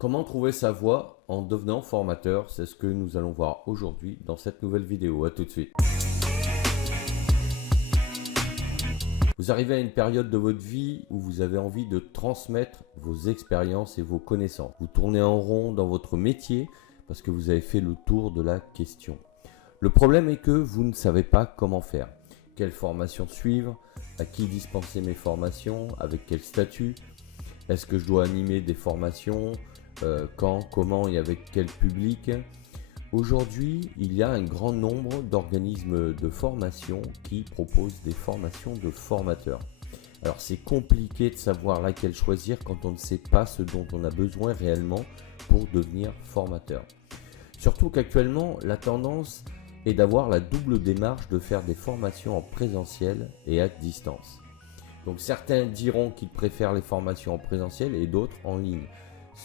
Comment trouver sa voie en devenant formateur? C'est ce que nous allons voir aujourd'hui dans cette nouvelle vidéo. À tout de suite. Vous arrivez à une période de votre vie où vous avez envie de transmettre vos expériences et vos connaissances. Vous tournez en rond dans votre métier parce que vous avez fait le tour de la question. Le problème est que vous ne savez pas comment faire. Quelle formation suivre? À qui dispenser mes formations? Avec quel statut? Est-ce que je dois animer des formations? Quand, comment et avec quel public? Aujourd'hui, il y a un grand nombre d'organismes de formation qui proposent des formations de formateurs. Alors c'est compliqué de savoir laquelle choisir quand on ne sait pas ce dont on a besoin réellement pour devenir formateur. Surtout qu'actuellement, la tendance est d'avoir la double démarche de faire des formations en présentiel et à distance. Donc certains diront qu'ils préfèrent les formations en présentiel et d'autres en ligne.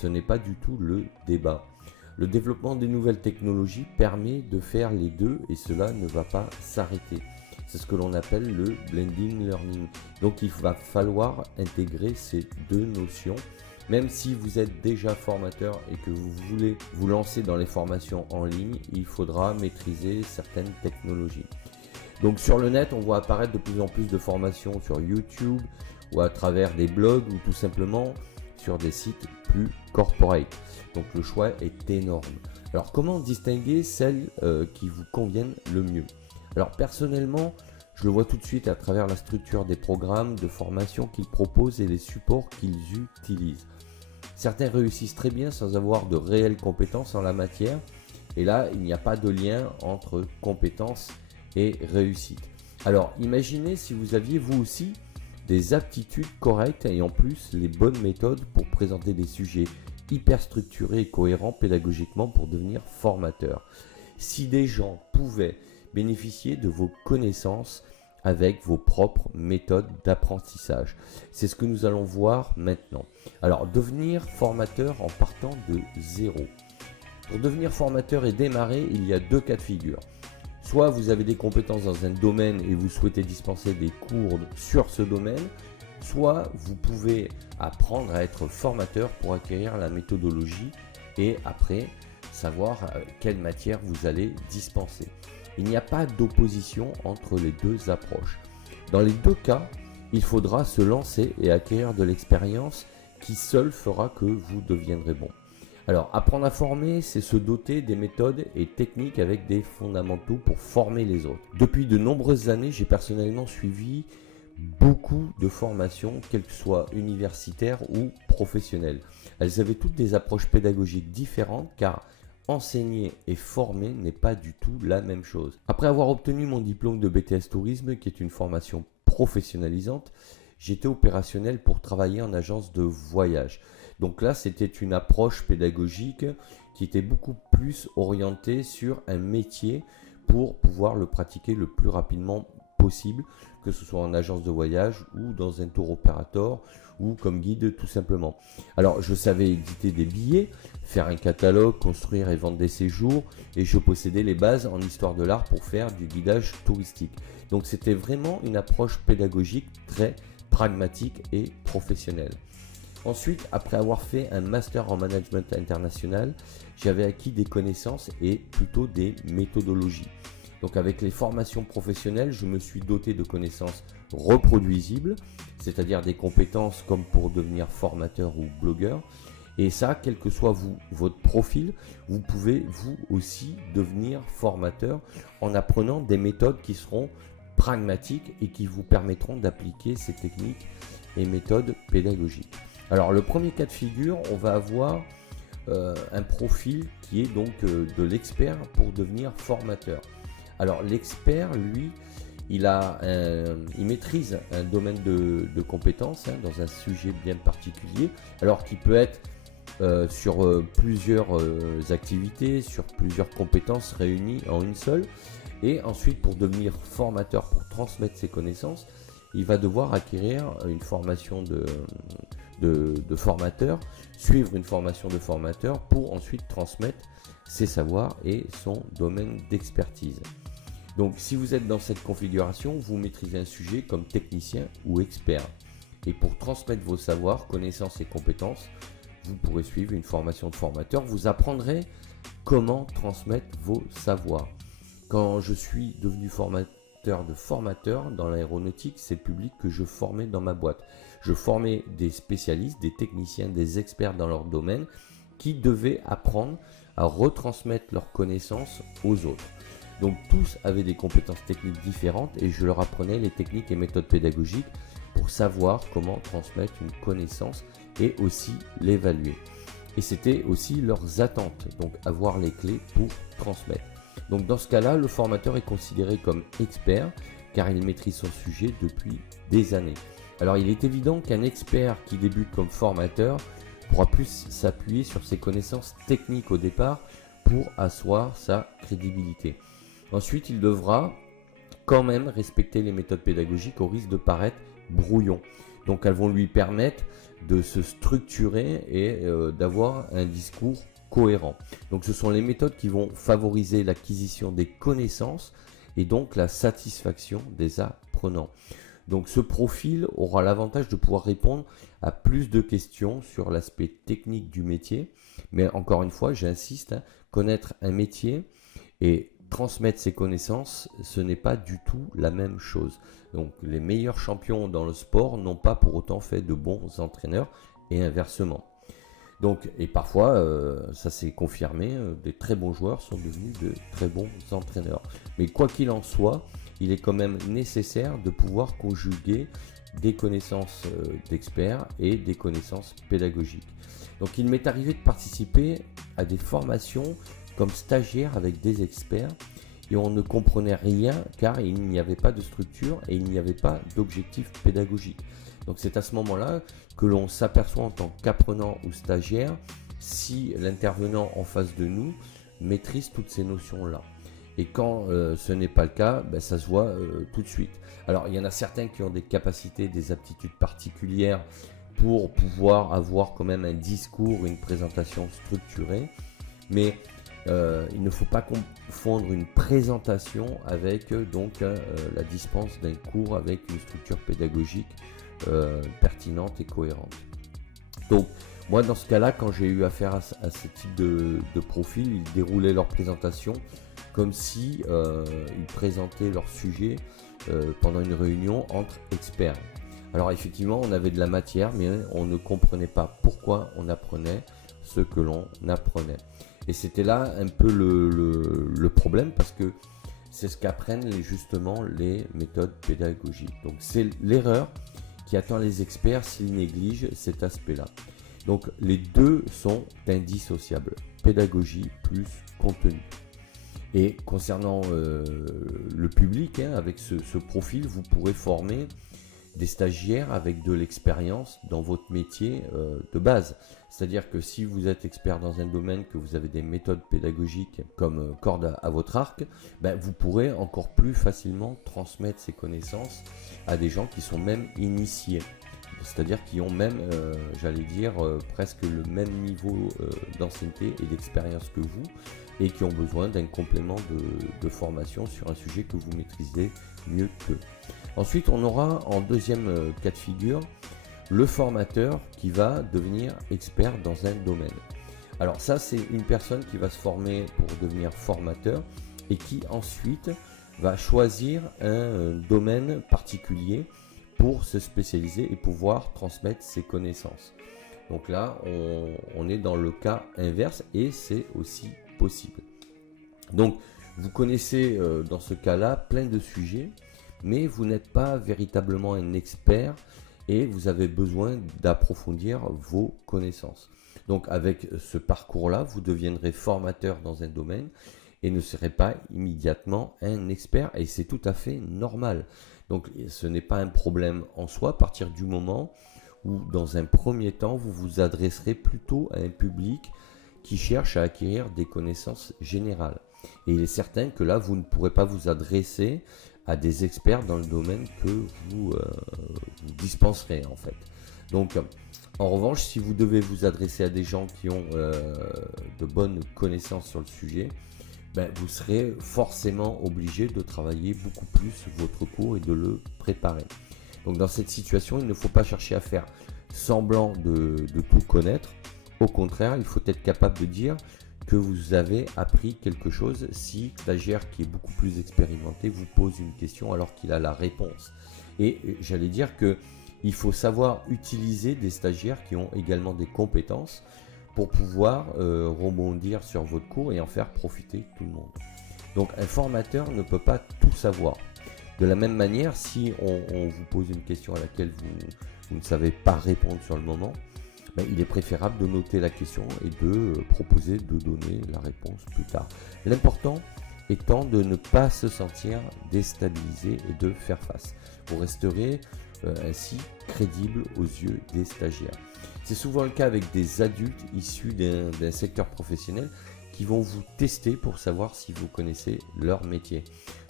Ce n'est pas du tout le débat. Le développement des nouvelles technologies permet de faire les deux et cela ne va pas s'arrêter. C'est ce que l'on appelle le blending learning. Donc il va falloir intégrer ces deux notions. Même si vous êtes déjà formateur et que vous voulez vous lancer dans les formations en ligne, il faudra maîtriser certaines technologies. Donc sur le net, on voit apparaître de plus en plus de formations sur YouTube ou à travers des blogs ou tout simplement sur des sites plus corporate. Donc le choix est énorme. Alors comment distinguer celles qui vous conviennent le mieux? Alors personnellement, je le vois tout de suite à travers la structure des programmes de formation qu'ils proposent et les supports qu'ils utilisent. Certains réussissent très bien sans avoir de réelles compétences en la matière. Et là, il n'y a pas de lien entre compétences et réussite. Alors imaginez si vous aviez vous aussi des aptitudes correctes et en plus les bonnes méthodes pour présenter des sujets hyper structurés et cohérents pédagogiquement pour devenir formateur. Si des gens pouvaient bénéficier de vos connaissances avec vos propres méthodes d'apprentissage. C'est ce que nous allons voir maintenant. Alors devenir formateur en partant de zéro. Pour devenir formateur et démarrer, il y a deux cas de figure. Soit vous avez des compétences dans un domaine et vous souhaitez dispenser des cours sur ce domaine, soit vous pouvez apprendre à être formateur pour acquérir la méthodologie et après savoir quelle matière vous allez dispenser. Il n'y a pas d'opposition entre les deux approches. Dans les deux cas, il faudra se lancer et acquérir de l'expérience qui seule fera que vous deviendrez bon. Alors, apprendre à former, c'est se doter des méthodes et techniques avec des fondamentaux pour former les autres. Depuis de nombreuses années, j'ai personnellement suivi beaucoup de formations, qu'elles soient universitaires ou professionnelles. Elles avaient toutes des approches pédagogiques différentes car enseigner et former n'est pas du tout la même chose. Après avoir obtenu mon diplôme de BTS Tourisme, qui est une formation professionnalisante, j'étais opérationnel pour travailler en agence de voyage. Donc là, c'était une approche pédagogique qui était beaucoup plus orientée sur un métier pour pouvoir le pratiquer le plus rapidement possible, que ce soit en agence de voyage ou dans un tour opérateur ou comme guide tout simplement. Alors je savais éditer des billets, faire un catalogue, construire et vendre des séjours et je possédais les bases en histoire de l'art pour faire du guidage touristique. Donc c'était vraiment une approche pédagogique très pragmatique et professionnelle. Ensuite, après avoir fait un master en management international, j'avais acquis des connaissances et plutôt des méthodologies. Donc avec les formations professionnelles, je me suis doté de connaissances reproduisibles, c'est-à-dire des compétences comme pour devenir formateur ou blogueur. Et ça, quel que soit votre profil, vous pouvez vous aussi devenir formateur en apprenant des méthodes qui seront pragmatiques et qui vous permettront d'appliquer ces techniques et méthodes pédagogiques. Alors le premier cas de figure, on va avoir un profil qui est donc de l'expert pour devenir formateur. Alors l'expert, lui, il maîtrise un domaine de compétences dans un sujet bien particulier, alors qui peut être sur plusieurs activités, sur plusieurs compétences réunies en une seule. Et ensuite, pour devenir formateur, pour transmettre ses connaissances, il va devoir acquérir une formation de formateur, suivre une formation de formateur pour ensuite transmettre ses savoirs et son domaine d'expertise. Donc si vous êtes dans cette configuration, vous maîtrisez un sujet comme technicien ou expert. Et pour transmettre vos savoirs, connaissances et compétences, vous pourrez suivre une formation de formateur. Vous apprendrez comment transmettre vos savoirs. Quand je suis devenu formateur de formateurs dans l'aéronautique, c'est le public que je formais dans ma boîte. Je formais des spécialistes, des techniciens, des experts dans leur domaine qui devaient apprendre à retransmettre leurs connaissances aux autres. Donc tous avaient des compétences techniques différentes et je leur apprenais les techniques et méthodes pédagogiques pour savoir comment transmettre une connaissance et aussi l'évaluer. Et c'était aussi leurs attentes, donc avoir les clés pour transmettre. Donc dans ce cas-là, le formateur est considéré comme expert car il maîtrise son sujet depuis des années. Alors il est évident qu'un expert qui débute comme formateur pourra plus s'appuyer sur ses connaissances techniques au départ pour asseoir sa crédibilité. Ensuite, il devra quand même respecter les méthodes pédagogiques au risque de paraître brouillon. Donc elles vont lui permettre de se structurer et d'avoir un discours cohérent. Donc ce sont les méthodes qui vont favoriser l'acquisition des connaissances et donc la satisfaction des apprenants. Donc ce profil aura l'avantage de pouvoir répondre à plus de questions sur l'aspect technique du métier. Mais encore une fois, j'insiste, connaître un métier et transmettre ses connaissances, ce n'est pas du tout la même chose. Donc les meilleurs champions dans le sport n'ont pas pour autant fait de bons entraîneurs et inversement. Donc, et parfois, ça s'est confirmé, des très bons joueurs sont devenus de très bons entraîneurs. Mais quoi qu'il en soit, il est quand même nécessaire de pouvoir conjuguer des connaissances d'experts et des connaissances pédagogiques. Donc il m'est arrivé de participer à des formations comme stagiaire avec des experts et on ne comprenait rien car il n'y avait pas de structure et il n'y avait pas d'objectif pédagogique. Donc c'est à ce moment-là que l'on s'aperçoit en tant qu'apprenant ou stagiaire si l'intervenant en face de nous maîtrise toutes ces notions-là. Et quand ce n'est pas le cas, ça se voit tout de suite. Alors il y en a certains qui ont des capacités, des aptitudes particulières pour pouvoir avoir quand même un discours, une présentation structurée. Mais il ne faut pas confondre une présentation avec la dispense d'un cours avec une structure pédagogique pertinente et cohérente. Donc moi dans ce cas-là, quand j'ai eu affaire à ce type de profil, ils déroulaient leur présentation comme si ils présentaient leur sujet pendant une réunion entre experts. Alors effectivement, on avait de la matière, mais on ne comprenait pas pourquoi on apprenait ce que l'on apprenait. Et c'était là un peu le problème parce que c'est ce qu'apprennent justement les méthodes pédagogiques. Donc c'est l'erreur qui attend les experts s'ils négligent cet aspect-là. Donc les deux sont indissociables, pédagogie plus contenu. Et concernant le public, avec ce profil, vous pourrez former des stagiaires avec de l'expérience dans votre métier de base. C'est-à-dire que si vous êtes expert dans un domaine, que vous avez des méthodes pédagogiques comme corde à votre arc, vous pourrez encore plus facilement transmettre ces connaissances à des gens qui sont même initiés. C'est-à-dire qui ont même, presque le même niveau d'ancienneté et d'expérience que vous et qui ont besoin d'un complément de formation sur un sujet que vous maîtrisez mieux qu'eux. Ensuite, on aura en deuxième cas de figure le formateur qui va devenir expert dans un domaine. Alors ça, c'est une personne qui va se former pour devenir formateur et qui ensuite va choisir un domaine particulier pour se spécialiser et pouvoir transmettre ses connaissances. Donc là, on est dans le cas inverse et c'est aussi possible. Donc, vous connaissez dans ce cas-là plein de sujets, mais vous n'êtes pas véritablement un expert et vous avez besoin d'approfondir vos connaissances. Donc, avec ce parcours-là, vous deviendrez formateur dans un domaine et ne serez pas immédiatement un expert et c'est tout à fait normal. Donc, ce n'est pas un problème en soi à partir du moment où, dans un premier temps, vous vous adresserez plutôt à un public qui cherche à acquérir des connaissances générales. Et il est certain que là, vous ne pourrez pas vous adresser à des experts dans le domaine que vous dispenserez en fait. Donc, en revanche, si vous devez vous adresser à des gens qui ont de bonnes connaissances sur le sujet, vous serez forcément obligé de travailler beaucoup plus votre cours et de le préparer. Donc dans cette situation, il ne faut pas chercher à faire semblant de tout connaître. au contraire, il faut être capable de dire que vous avez appris quelque chose si le stagiaire qui est beaucoup plus expérimenté vous pose une question alors qu'il a la réponse. Et j'allais dire que il faut savoir utiliser des stagiaires qui ont également des compétences pour pouvoir rebondir sur votre cours et en faire profiter tout le monde. Donc un formateur ne peut pas tout savoir. De la même manière, si on vous pose une question à laquelle vous ne savez pas répondre sur le moment, ben, il est préférable de noter la question et de proposer de donner la réponse plus tard. L'important étant de ne pas se sentir déstabilisé et de faire face. Vous resterez ainsi crédible aux yeux des stagiaires. C'est souvent le cas avec des adultes issus d'un secteur professionnel qui vont vous tester pour savoir si vous connaissez leur métier.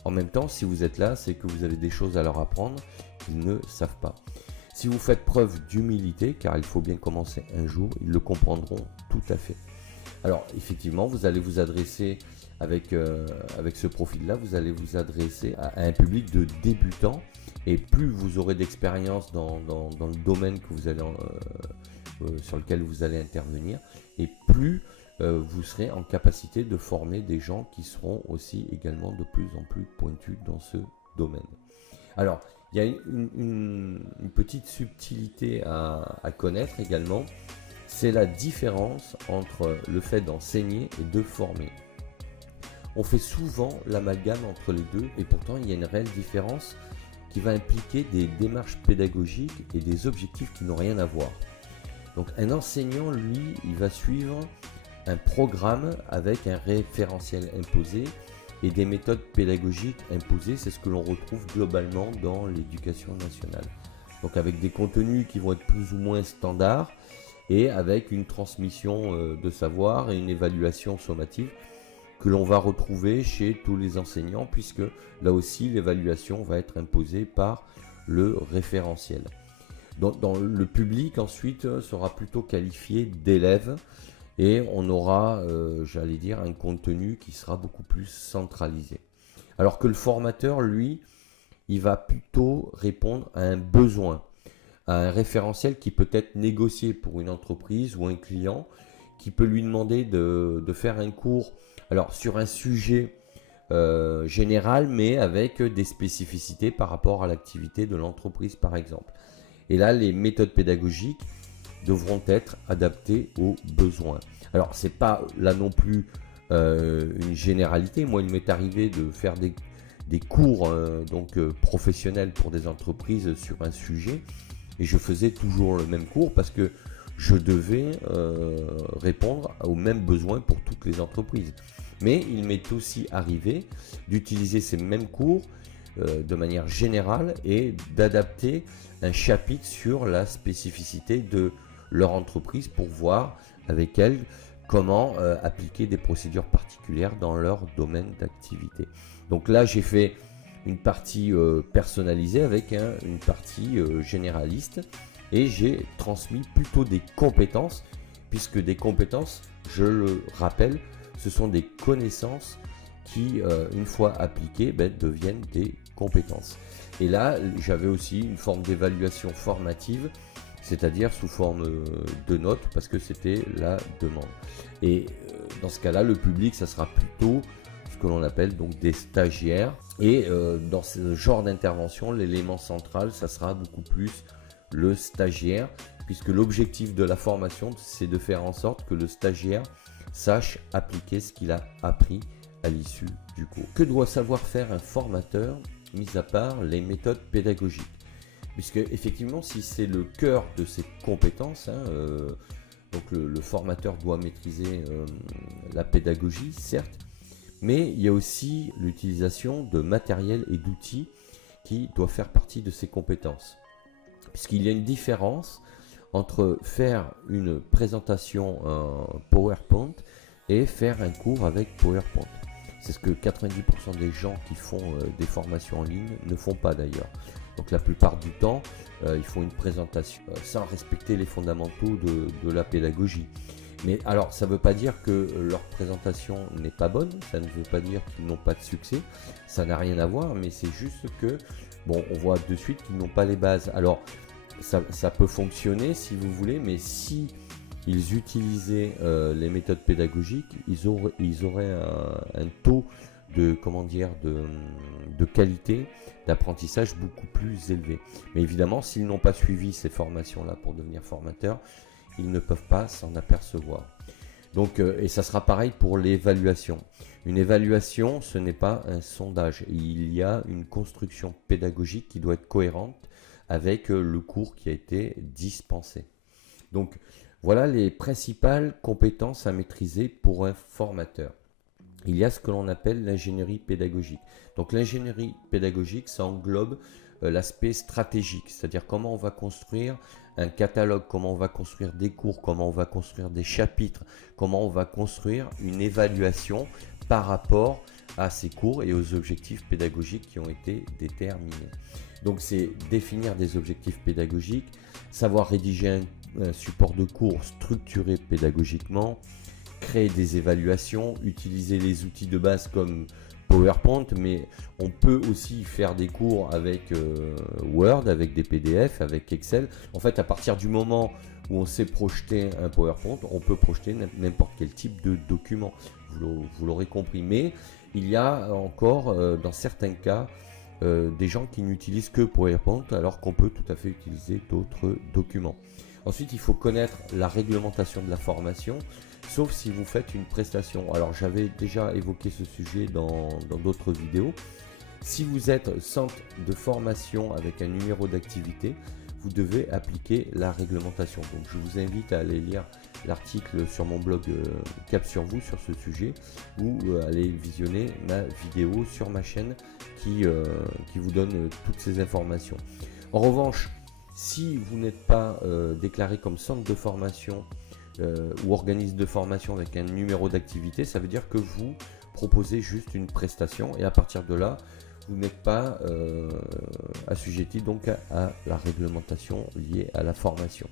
En même temps, si vous êtes là, c'est que vous avez des choses à leur apprendre qu'ils ne savent pas. Si vous faites preuve d'humilité, car il faut bien commencer un jour, ils le comprendront tout à fait. Alors effectivement, vous allez vous adresser avec ce profil-là, vous allez vous adresser à un public de débutants, et plus vous aurez d'expérience dans le domaine que vous allez, sur lequel vous allez intervenir, et plus vous serez en capacité de former des gens qui seront aussi également de plus en plus pointus dans ce domaine. Alors, il y a une petite subtilité à connaître également, c'est la différence entre le fait d'enseigner et de former. On fait souvent l'amalgame entre les deux et pourtant il y a une réelle différence qui va impliquer des démarches pédagogiques et des objectifs qui n'ont rien à voir. Donc un enseignant, lui, il va suivre un programme avec un référentiel imposé et des méthodes pédagogiques imposées, c'est ce que l'on retrouve globalement dans l'éducation nationale. Donc avec des contenus qui vont être plus ou moins standards et avec une transmission de savoir et une évaluation sommative que l'on va retrouver chez tous les enseignants, puisque là aussi l'évaluation va être imposée par le référentiel. Dans le public ensuite sera plutôt qualifié d'élève et on aura, j'allais dire, un contenu qui sera beaucoup plus centralisé. Alors que le formateur, lui, il va plutôt répondre à un besoin, à un référentiel qui peut être négocié pour une entreprise ou un client qui peut lui demander de faire un cours alors, sur un sujet général, mais avec des spécificités par rapport à l'activité de l'entreprise, par exemple. Et là, les méthodes pédagogiques devront être adaptées aux besoins. Alors, ce n'est pas là non plus une généralité. Moi, il m'est arrivé de faire des cours professionnels pour des entreprises sur un sujet. Et je faisais toujours le même cours parce que je devais répondre aux mêmes besoins pour toutes les entreprises. Mais il m'est aussi arrivé d'utiliser ces mêmes cours de manière générale et d'adapter un chapitre sur la spécificité de leur entreprise pour voir avec elle comment appliquer des procédures particulières dans leur domaine d'activité. Donc là, j'ai fait une partie personnalisée avec une partie généraliste et j'ai transmis plutôt des compétences, puisque des compétences, je le rappelle, ce sont des connaissances qui, une fois appliquées, deviennent des compétences. Et là, j'avais aussi une forme d'évaluation formative, c'est-à-dire sous forme de notes, parce que c'était la demande. Et dans ce cas-là, le public, ça sera plutôt ce que l'on appelle donc des stagiaires. Et dans ce genre d'intervention, l'élément central, ça sera beaucoup plus le stagiaire, puisque l'objectif de la formation, c'est de faire en sorte que le stagiaire sache appliquer ce qu'il a appris à l'issue du cours. Que doit savoir faire un formateur, mis à part les méthodes pédagogiques? Puisque effectivement, si c'est le cœur de ses compétences, donc le formateur doit maîtriser la pédagogie, certes, mais il y a aussi l'utilisation de matériel et d'outils qui doivent faire partie de ses compétences. Puisqu'il y a une différence entre faire une présentation PowerPoint et faire un cours avec PowerPoint. C'est ce que 90% des gens qui font des formations en ligne ne font pas d'ailleurs. Donc la plupart du temps, ils font une présentation sans respecter les fondamentaux de la pédagogie. Mais alors, ça ne veut pas dire que leur présentation n'est pas bonne, ça ne veut pas dire qu'ils n'ont pas de succès, ça n'a rien à voir, mais c'est juste que, bon, on voit de suite qu'ils n'ont pas les bases. Alors, ça peut fonctionner si vous voulez, mais si ils utilisaient les méthodes pédagogiques, ils auraient un taux de, de qualité d'apprentissage beaucoup plus élevé. Mais évidemment, s'ils n'ont pas suivi ces formations-là pour devenir formateurs, ils ne peuvent pas s'en apercevoir. Donc, et ça sera pareil pour l'évaluation. Une évaluation, ce n'est pas un sondage. Il y a une construction pédagogique qui doit être cohérente avec le cours qui a été dispensé. Donc, voilà les principales compétences à maîtriser pour un formateur. Il y a ce que l'on appelle l'ingénierie pédagogique. Donc, l'ingénierie pédagogique, ça englobe l'aspect stratégique, c'est-à-dire comment on va construire un catalogue, comment on va construire des cours, comment on va construire des chapitres, comment on va construire une évaluation par rapport à ces cours et aux objectifs pédagogiques qui ont été déterminés. Donc c'est définir des objectifs pédagogiques, savoir rédiger un support de cours structuré pédagogiquement, créer des évaluations, utiliser les outils de base comme PowerPoint, mais on peut aussi faire des cours avec Word, avec des PDF, avec Excel. En fait, à partir du moment où on sait projeter un PowerPoint, on peut projeter n'importe quel type de document. Vous l'aurez compris. Mais il y a encore, dans certains cas, des gens qui n'utilisent que PowerPoint, alors qu'on peut tout à fait utiliser d'autres documents. Ensuite, il faut connaître la réglementation de la formation, sauf si vous faites une prestation. Alors, j'avais déjà évoqué ce sujet dans d'autres vidéos. Si vous êtes centre de formation avec un numéro d'activité, vous devez appliquer la réglementation. Donc, je vous invite à aller lire l'article sur mon blog Cap sur vous sur ce sujet, ou aller visionner ma vidéo sur ma chaîne qui vous donne toutes ces informations. En revanche, si vous n'êtes pas déclaré comme centre de formation ou organisme de formation avec un numéro d'activité, ça veut dire que vous proposez juste une prestation et à partir de là, vous n'êtes pas assujetti donc à la réglementation liée à la formation.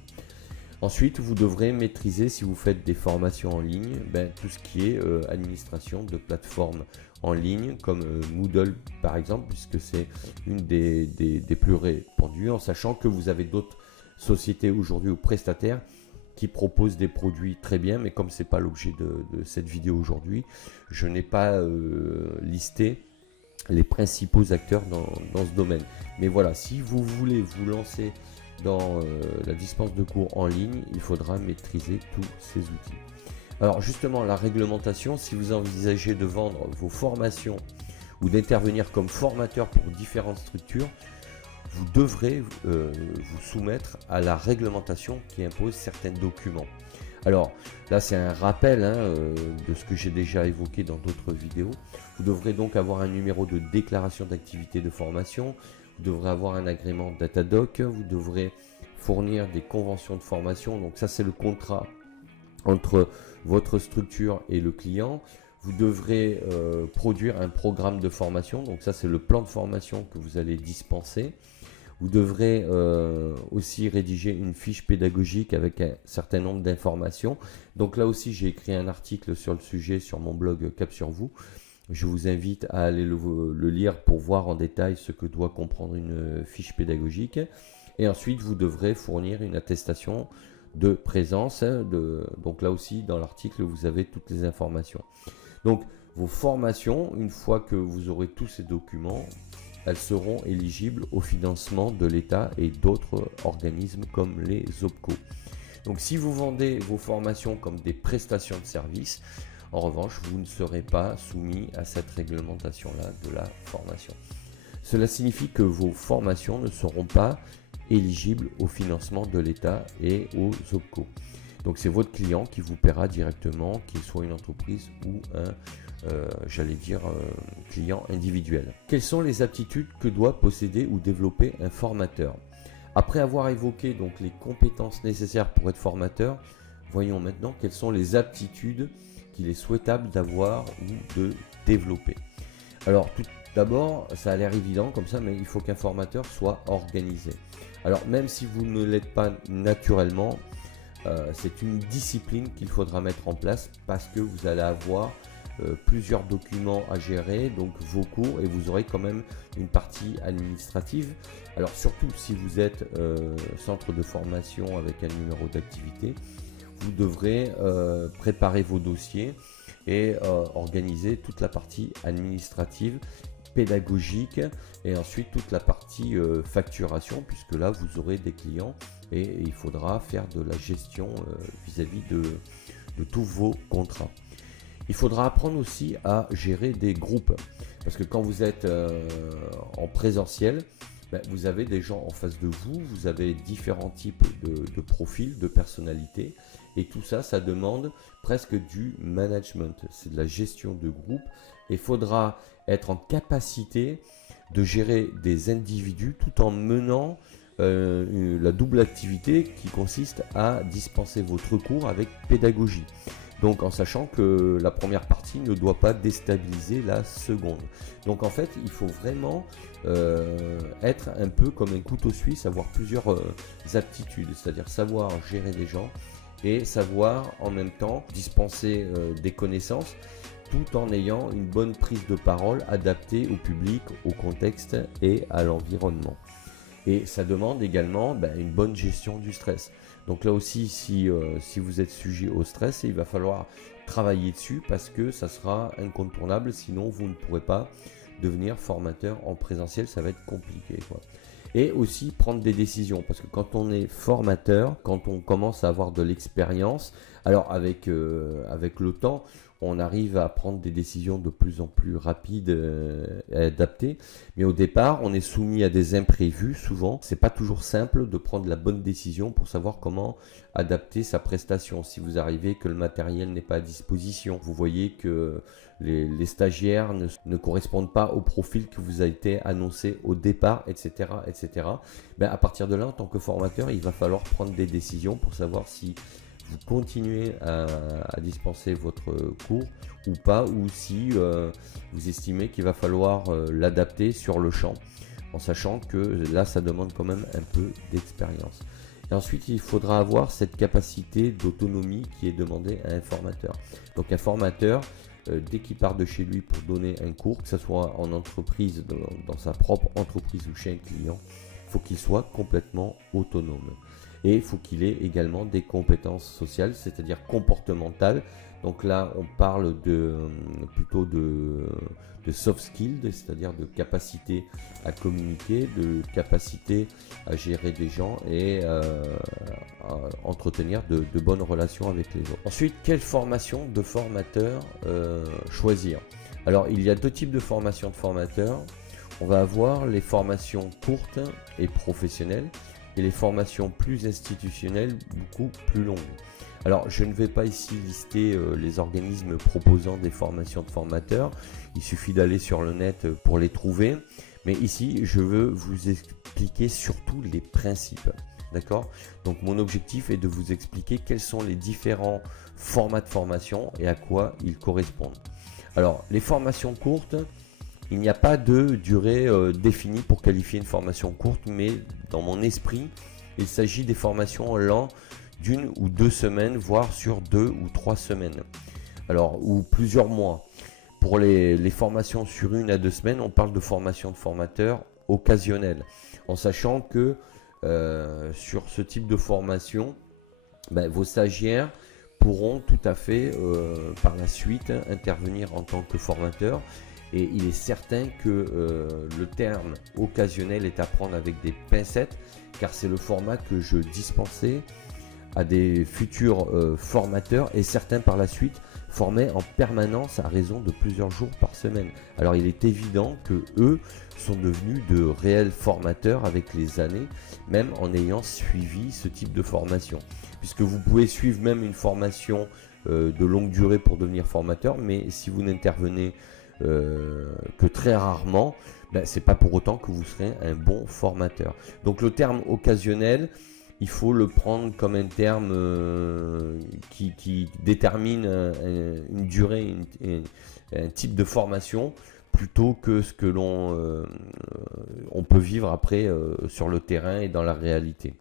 Ensuite, vous devrez maîtriser, si vous faites des formations en ligne, tout ce qui est administration de plateformes en ligne, comme Moodle par exemple, puisque c'est une des plus répandues, en sachant que vous avez d'autres sociétés aujourd'hui ou prestataires qui proposent des produits très bien, mais comme ce n'est pas l'objet de cette vidéo aujourd'hui, je n'ai pas listé les principaux acteurs dans ce domaine. Mais voilà, si vous voulez vous lancer dans la dispense de cours en ligne, il faudra maîtriser tous ces outils. Alors justement, la réglementation, si vous envisagez de vendre vos formations ou d'intervenir comme formateur pour différentes structures, vous devrez vous soumettre à la réglementation qui impose certains documents. Alors là, c'est un rappel de ce que j'ai déjà évoqué dans d'autres vidéos. Vous devrez donc avoir un numéro de déclaration d'activité de formation, vous devrez avoir un agrément Datadoc, vous devrez fournir des conventions de formation. Donc ça, c'est le contrat entre votre structure et le client. Vous devrez produire un programme de formation. Donc ça, c'est le plan de formation que vous allez dispenser. Vous devrez aussi rédiger une fiche pédagogique avec un certain nombre d'informations. Donc là aussi, j'ai écrit un article sur le sujet sur mon blog Cap sur vous. Je vous invite à aller le lire pour voir en détail ce que doit comprendre une fiche pédagogique. Et ensuite, vous devrez fournir une attestation de présence. Donc là aussi, dans l'article, vous avez toutes les informations. Donc, vos formations, une fois que vous aurez tous ces documents, elles seront éligibles au financement de l'État et d'autres organismes comme les OPCO. Donc si vous vendez vos formations comme des prestations de services, en revanche, vous ne serez pas soumis à cette réglementation-là de la formation. Cela signifie que vos formations ne seront pas éligibles au financement de l'État et aux OPCO. Donc c'est votre client qui vous paiera directement, qu'il soit une entreprise ou un client individuel. Quelles sont les aptitudes que doit posséder ou développer un formateur? Après avoir évoqué donc les compétences nécessaires pour être formateur, voyons maintenant quelles sont les aptitudes qu'il est souhaitable d'avoir ou de développer. Alors tout d'abord, ça a l'air évident comme ça, mais il faut qu'un formateur soit organisé. Alors même si vous ne l'êtes pas naturellement, c'est une discipline qu'il faudra mettre en place parce que vous allez avoir plusieurs documents à gérer, donc vos cours, et vous aurez quand même une partie administrative. Alors surtout si vous êtes centre de formation avec un numéro d'activité, vous devrez préparer vos dossiers et organiser toute la partie administrative, pédagogique et ensuite toute la partie facturation, puisque là vous aurez des clients et il faudra faire de la gestion vis-à-vis de tous vos contrats. Il faudra apprendre aussi à gérer des groupes, parce que quand vous êtes en présentiel, vous avez des gens en face de vous, vous avez différents types de profils, de personnalités, et tout ça, ça demande presque du management, c'est de la gestion de groupe, et il faudra être en capacité de gérer des individus tout en menant la double activité qui consiste à dispenser votre cours avec pédagogie. Donc en sachant que la première partie ne doit pas déstabiliser la seconde. Donc en fait, il faut vraiment être un peu comme un couteau suisse, avoir plusieurs aptitudes, c'est-à-dire savoir gérer des gens et savoir en même temps dispenser des connaissances tout en ayant une bonne prise de parole adaptée au public, au contexte et à l'environnement. Et ça demande également une bonne gestion du stress. Donc là aussi, si vous êtes sujet au stress, il va falloir travailler dessus parce que ça sera incontournable, sinon vous ne pourrez pas devenir formateur en présentiel, ça va être compliqué, quoi. Et aussi prendre des décisions, parce que quand on est formateur, quand on commence à avoir de l'expérience, alors avec le temps, on arrive à prendre des décisions de plus en plus rapides et adaptées. Mais au départ, on est soumis à des imprévus souvent. C'est pas toujours simple de prendre la bonne décision pour savoir comment adapter sa prestation. Si vous arrivez que le matériel n'est pas à disposition, vous voyez que les stagiaires ne correspondent pas au profil que vous a été annoncé au départ, etc. etc. À partir de là, en tant que formateur, il va falloir prendre des décisions pour savoir si vous continuez à dispenser votre cours ou pas, ou si vous estimez qu'il va falloir l'adapter sur le champ, en sachant que là ça demande quand même un peu d'expérience. Et ensuite il faudra avoir cette capacité d'autonomie qui est demandée à un formateur. Donc un formateur, dès qu'il part de chez lui pour donner un cours, que ce soit en entreprise, dans sa propre entreprise ou chez un client, il faut qu'il soit complètement autonome. Et il faut qu'il ait également des compétences sociales, c'est-à-dire comportementales. Donc là, on parle plutôt de soft skills, c'est-à-dire de capacité à communiquer, de capacité à gérer des gens et à entretenir de bonnes relations avec les autres. Ensuite, quelle formation de formateur choisir? Alors, il y a deux types de formations de formateurs. On va avoir les formations courtes et professionnelles, et les formations plus institutionnelles, beaucoup plus longues. Alors, je ne vais pas ici lister les organismes proposant des formations de formateurs. Il suffit d'aller sur le net pour les trouver. Mais ici, je veux vous expliquer surtout les principes. D'accord? Donc, mon objectif est de vous expliquer quels sont les différents formats de formation et à quoi ils correspondent. Alors, les formations courtes, il n'y a pas de durée définie pour qualifier une formation courte, mais dans mon esprit, il s'agit des formations allant d'1 ou 2 semaines, voire sur 2 ou 3 semaines, alors ou plusieurs mois. Pour les formations sur 1 à 2 semaines, on parle de formation de formateur occasionnelle, en sachant que sur ce type de formation, vos stagiaires pourront tout à fait par la suite intervenir en tant que formateur. Et il est certain que le terme occasionnel est à prendre avec des pincettes, car c'est le format que je dispensais à des futurs formateurs, et certains par la suite formaient en permanence à raison de plusieurs jours par semaine. Alors il est évident que eux sont devenus de réels formateurs avec les années, même en ayant suivi ce type de formation. Puisque vous pouvez suivre même une formation de longue durée pour devenir formateur, mais si vous n'intervenez que très rarement, c'est pas pour autant que vous serez un bon formateur. Donc le terme occasionnel, il faut le prendre comme un terme qui détermine une durée, un type de formation, plutôt que ce que on peut vivre après sur le terrain et dans la réalité.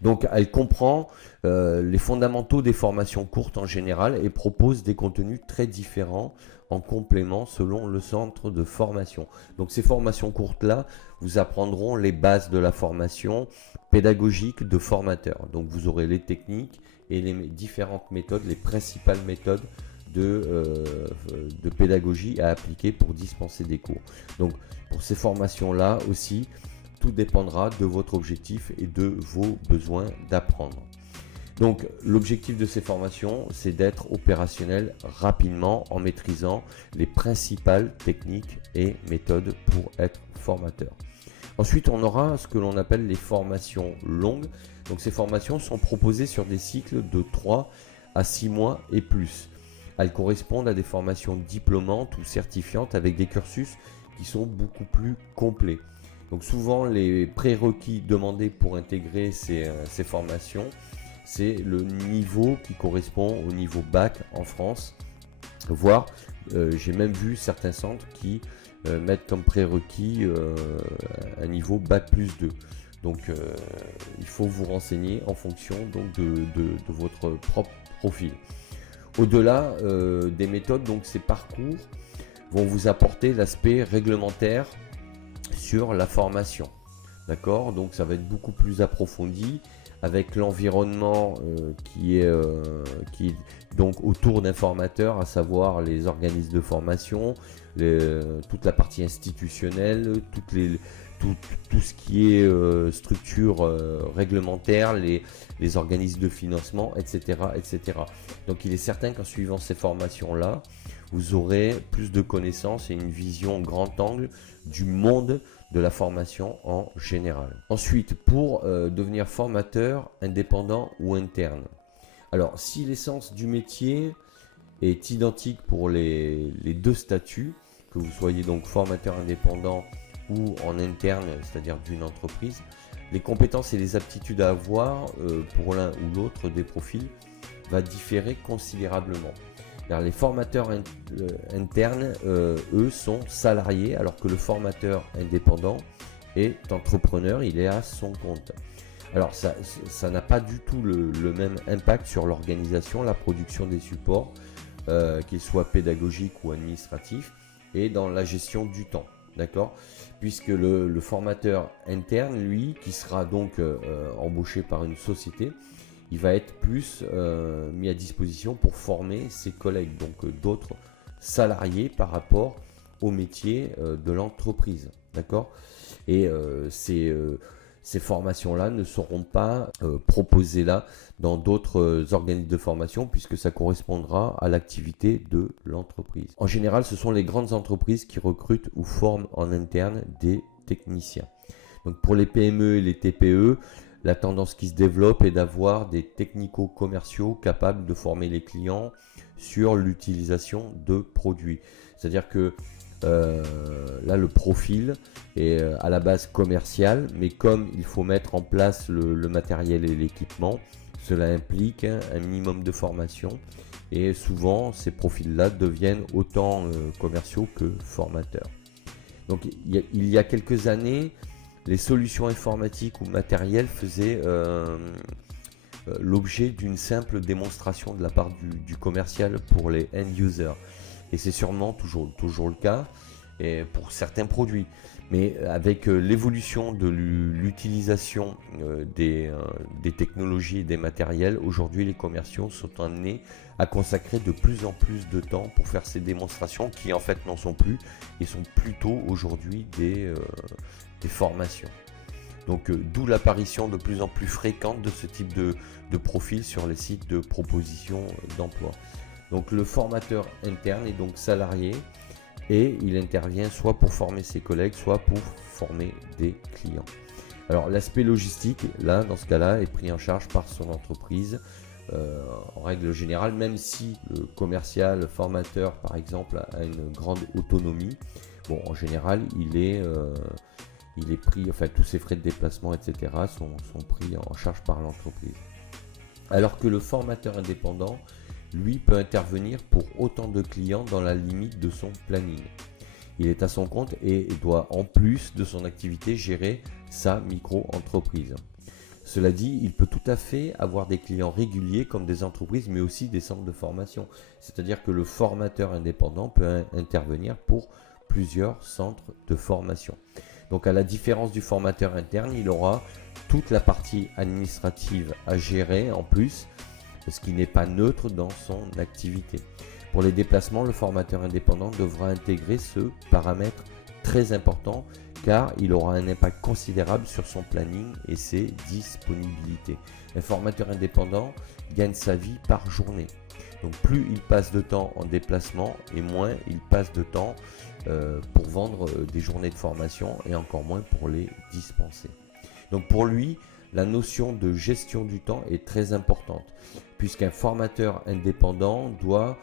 Donc elle comprend les fondamentaux des formations courtes en général et propose des contenus très différents en complément selon le centre de formation. Donc ces formations courtes là vous apprendront les bases de la formation pédagogique de formateur. Donc vous aurez les techniques et les différentes méthodes, les principales méthodes de pédagogie à appliquer pour dispenser des cours. Donc pour ces formations-là aussi, tout dépendra de votre objectif et de vos besoins d'apprendre. Donc l'objectif de ces formations, c'est d'être opérationnel rapidement en maîtrisant les principales techniques et méthodes pour être formateur. Ensuite, on aura ce que l'on appelle les formations longues. Donc ces formations sont proposées sur des cycles de 3 à 6 mois et plus. Elles correspondent à des formations diplômantes ou certifiantes avec des cursus qui sont beaucoup plus complets. Donc souvent, les prérequis demandés pour intégrer ces formations, c'est le niveau qui correspond au niveau bac en France, voire j'ai même vu certains centres qui mettent comme prérequis un niveau bac plus 2. Donc il faut vous renseigner en fonction donc, de votre propre profil. Au-delà des méthodes, donc ces parcours vont vous apporter l'aspect réglementaire sur la formation. D'accord ? Donc ça va être beaucoup plus approfondi avec l'environnement qui est donc autour d'un formateur, à savoir les organismes de formation, toute la partie institutionnelle, tout ce qui est structure réglementaire, les organismes de financement, etc., etc. Donc il est certain qu'en suivant ces formations-là, vous aurez plus de connaissances et une vision grand angle du monde de la formation en général. Ensuite, pour devenir formateur indépendant ou interne. Alors, si l'essence du métier est identique pour les deux statuts, que vous soyez donc formateur indépendant ou en interne, c'est-à-dire d'une entreprise, les compétences et les aptitudes à avoir pour l'un ou l'autre des profils va différer considérablement. Car les formateurs internes, eux, sont salariés, alors que le formateur indépendant est entrepreneur, il est à son compte. Alors ça n'a pas du tout le même impact sur l'organisation, la production des supports, qu'ils soient pédagogiques ou administratifs, et dans la gestion du temps. D'accord ? Puisque le formateur interne, lui, qui sera donc embauché par une société, il va être plus mis à disposition pour former ses collègues, donc d'autres salariés par rapport au métier de l'entreprise. D'accord ? Et ces formations-là ne seront pas proposées là dans d'autres organismes de formation puisque ça correspondra à l'activité de l'entreprise. En général, ce sont les grandes entreprises qui recrutent ou forment en interne des techniciens. Donc pour les PME et les TPE, la tendance qui se développe est d'avoir des technico-commerciaux capables de former les clients sur l'utilisation de produits. C'est-à-dire que là, le profil est à la base commercial, mais comme il faut mettre en place le matériel et l'équipement, cela implique un minimum de formation. Et souvent, ces profils-là deviennent autant commerciaux que formateurs. Donc, il y a quelques années, les solutions informatiques ou matérielles faisaient l'objet d'une simple démonstration de la part du commercial pour les end-users. Et c'est sûrement toujours le cas et pour certains produits. Mais avec l'évolution de l'utilisation des technologies et des matériels, aujourd'hui les commerciaux sont amenés à consacrer de plus en plus de temps pour faire ces démonstrations qui en fait n'en sont plus et sont plutôt aujourd'hui des formations. Donc d'où l'apparition de plus en plus fréquente de ce type de profil sur les sites de proposition d'emploi. Donc le formateur interne est donc salarié et il intervient soit pour former ses collègues, soit pour former des clients. Alors l'aspect logistique, là, dans ce cas-là, est pris en charge par son entreprise en règle générale, même si le commercial formateur, par exemple, a une grande autonomie. Bon, en général, il est pris, enfin tous ses frais de déplacement, etc. sont pris en charge par l'entreprise. Alors que le formateur indépendant, lui, peut intervenir pour autant de clients dans la limite de son planning. Il est à son compte et doit, en plus de son activité, gérer sa micro-entreprise. Cela dit, il peut tout à fait avoir des clients réguliers comme des entreprises, mais aussi des centres de formation. C'est-à-dire que le formateur indépendant peut intervenir pour plusieurs centres de formation. Donc à la différence du formateur interne, il aura toute la partie administrative à gérer en plus, ce qui n'est pas neutre dans son activité. Pour les déplacements, le formateur indépendant devra intégrer ce paramètre très important car il aura un impact considérable sur son planning et ses disponibilités. Un formateur indépendant gagne sa vie par journée. Donc plus il passe de temps en déplacement et moins il passe de temps pour vendre des journées de formation et encore moins pour les dispenser. Donc pour lui, la notion de gestion du temps est très importante puisqu'un formateur indépendant doit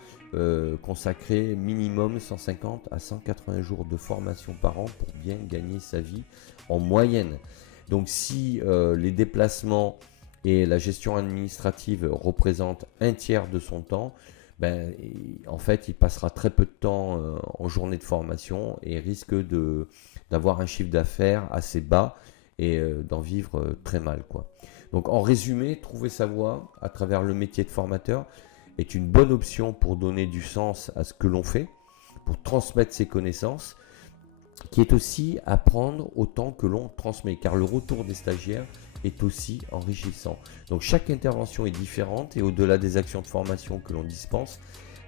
consacrer minimum 150 à 180 jours de formation par an pour bien gagner sa vie en moyenne. Donc si les déplacements et la gestion administrative représentent un tiers de son temps, en fait il passera très peu de temps en journée de formation et risque d'avoir un chiffre d'affaires assez bas et d'en vivre très mal, quoi. Donc en résumé, trouver sa voie à travers le métier de formateur est une bonne option pour donner du sens à ce que l'on fait, pour transmettre ses connaissances, qui est aussi apprendre autant que l'on transmet, car le retour des stagiaires est aussi enrichissant. Donc chaque intervention est différente et au-delà des actions de formation que l'on dispense,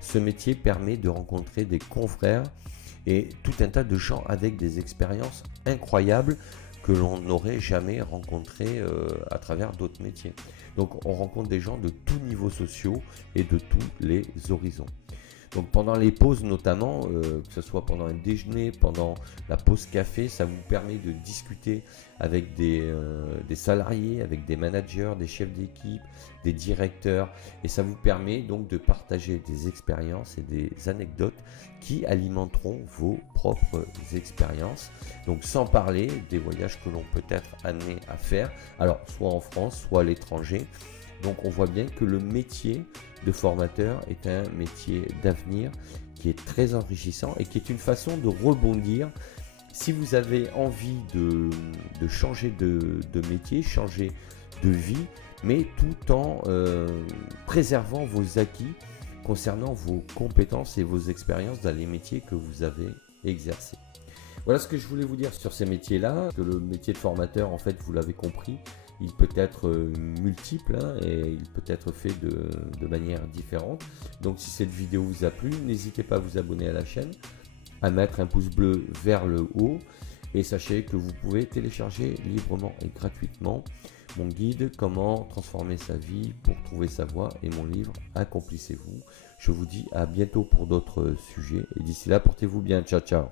ce métier permet de rencontrer des confrères et tout un tas de gens avec des expériences incroyables que l'on n'aurait jamais rencontré à travers d'autres métiers. Donc on rencontre des gens de tous niveaux sociaux et de tous les horizons. Donc pendant les pauses notamment, que ce soit pendant un déjeuner, pendant la pause café, ça vous permet de discuter avec des salariés, avec des managers, des chefs d'équipe, des directeurs, et ça vous permet donc de partager des expériences et des anecdotes qui alimenteront vos propres expériences. Donc sans parler des voyages que l'on peut être amené à faire, alors soit en France, soit à l'étranger. Donc on voit bien que le métier de formateur est un métier d'avenir qui est très enrichissant et qui est une façon de rebondir si vous avez envie de changer de métier, changer de vie, mais tout en préservant vos acquis concernant vos compétences et vos expériences dans les métiers que vous avez exercés. Voilà ce que je voulais vous dire sur ces métiers-là, que le métier de formateur, en fait, vous l'avez compris, il peut être multiple et il peut être fait de manière différente. Donc si cette vidéo vous a plu, n'hésitez pas à vous abonner à la chaîne, à mettre un pouce bleu vers le haut et sachez que vous pouvez télécharger librement et gratuitement mon guide Comment transformer sa vie pour trouver sa voie et mon livre Accomplissez-vous. Je vous dis à bientôt pour d'autres sujets et d'ici là portez-vous bien. Ciao ciao.